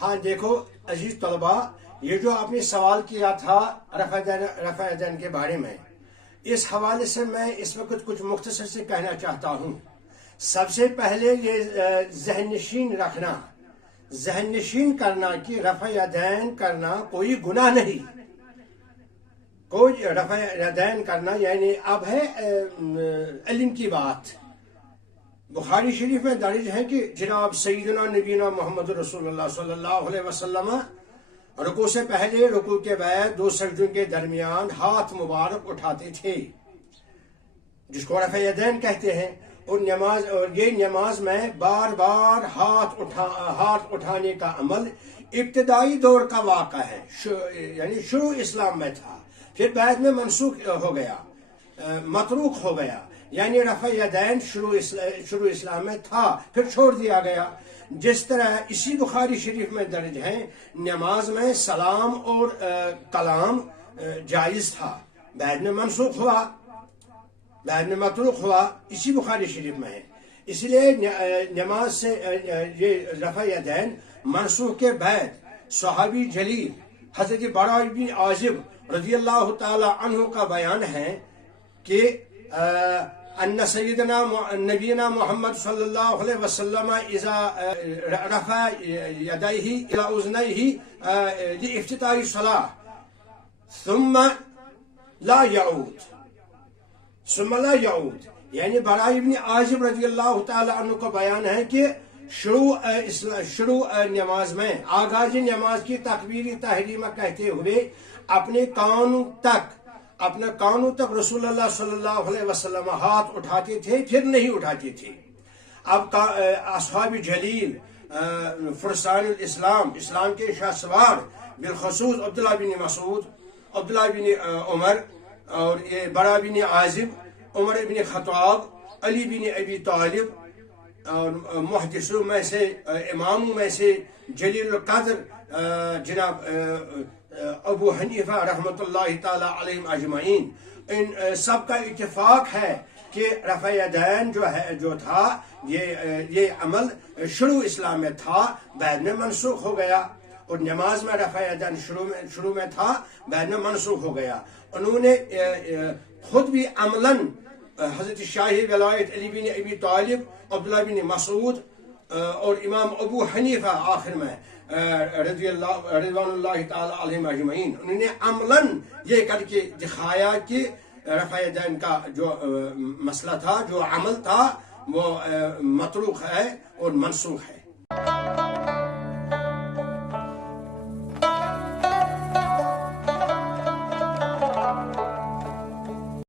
हाँ देखो अजीज तलबा, ये जो आपने सवाल किया था रफ़ा यदैन के बारे में, इस हवाले से मैं इस वक्त कुछ मुख्तसर से कहना चाहता हूँ। सबसे पहले ये जहन नशीन करना कि रफ़ा यदैन करना कोई गुनाह नहीं। कोई रफ़ा यदैन करना यानी अब है इल्म की बात। बुखारी शरीफ में दर्ज है कि जनाब सैयदना नबीना मोहम्मद रसूलुल्लाह सल्लल्लाहु अलैहि वसल्लम रुकू से पहले, रुकू के बाद दो सजदों के दरमियान हाथ मुबारक उठाते थे, जिसको रफ़ा यदैन कहते हैं। और ये नमाज में बार बार हाथ उठाने का अमल इब्तदाई दौर का वाक़ा है, यानी शुरू इस्लाम में था, फिर बाद में मनसूख हो गया, मतरूक हो गया। यानी रफ़ा यदैन शुरू इस्लाम में था, फिर छोड़ दिया गया। जिस तरह इसी बुखारी शरीफ में दर्ज है, नमाज में सलाम और कलाम जायज़ था, बाद में मनसूख हुआ, बाद में मतरूक हुआ, इसी बुखारी शरीफ में है। इसलिए नमाज से ये रफ़ा यदैन मनसूख के बाद सहाबी जलील हज़रत बरा इब्न आज़िब रज़ियल्लाहु ताला अन्हु का बयान है कि अन्न सय्यदना नबीना मोहम्मद सल्लल्लाहु अलैहि वसल्लम इज़ा रफ़ा यदैहि इला उज़नैहि लिइफ्तिताहि सलाह सुम्मा ला यऊद। यानी बरा इब्न आज़िब रज़ियल्लाहु ताला अन्हु का बयान है कि शुरू नमाज में आगाज़ नमाज की तकबीर तहरीमा कहते हुए अपने कानों तक रसूलुल्लाह सल्लल्लाहु अलैहि वसल्लम हाथ उठाते थे, फिर नहीं उठाते थे। अब असहाब जलील फरसानुल इस्लाम के शाहसवार बिलखसूस अब्दुल्लाह बिन मसूद, अब्दुल्लाह बिन उमर और ये बरा बिन आज़िब, उमर बिन खत्ताब, अली बिन अबी तालिब और मुहद्दिसों में से, इमामों में से जलील कद्र जनाब अबू हनीफा रहमतुल्लाहि ताला अलैहिम अजमईन, इन सब का इत्तेफाक है कि रफ़ा यदैन जो था ये अमल शुरू इस्लाम में था, बाद में मनसूख हो गया। और नमाज में रफ़ा यदैन शुरू में था, बाद में मनसूख हो गया। उन्होंने खुद भी अमलन हज़रत शाही वलायत अली बिन अबी तालिब, अब्दुल्लाह बिन मसूद और इमाम अबू हनीफा आखिर में रिज़वानुल्लाहि ताला अलैहिम अजमईन, उन्होंने अमलन ये करके दिखाया कि रफ़ा यदैन का जो मसला था, जो अमल था, वो मतरूक है और मनसूख है।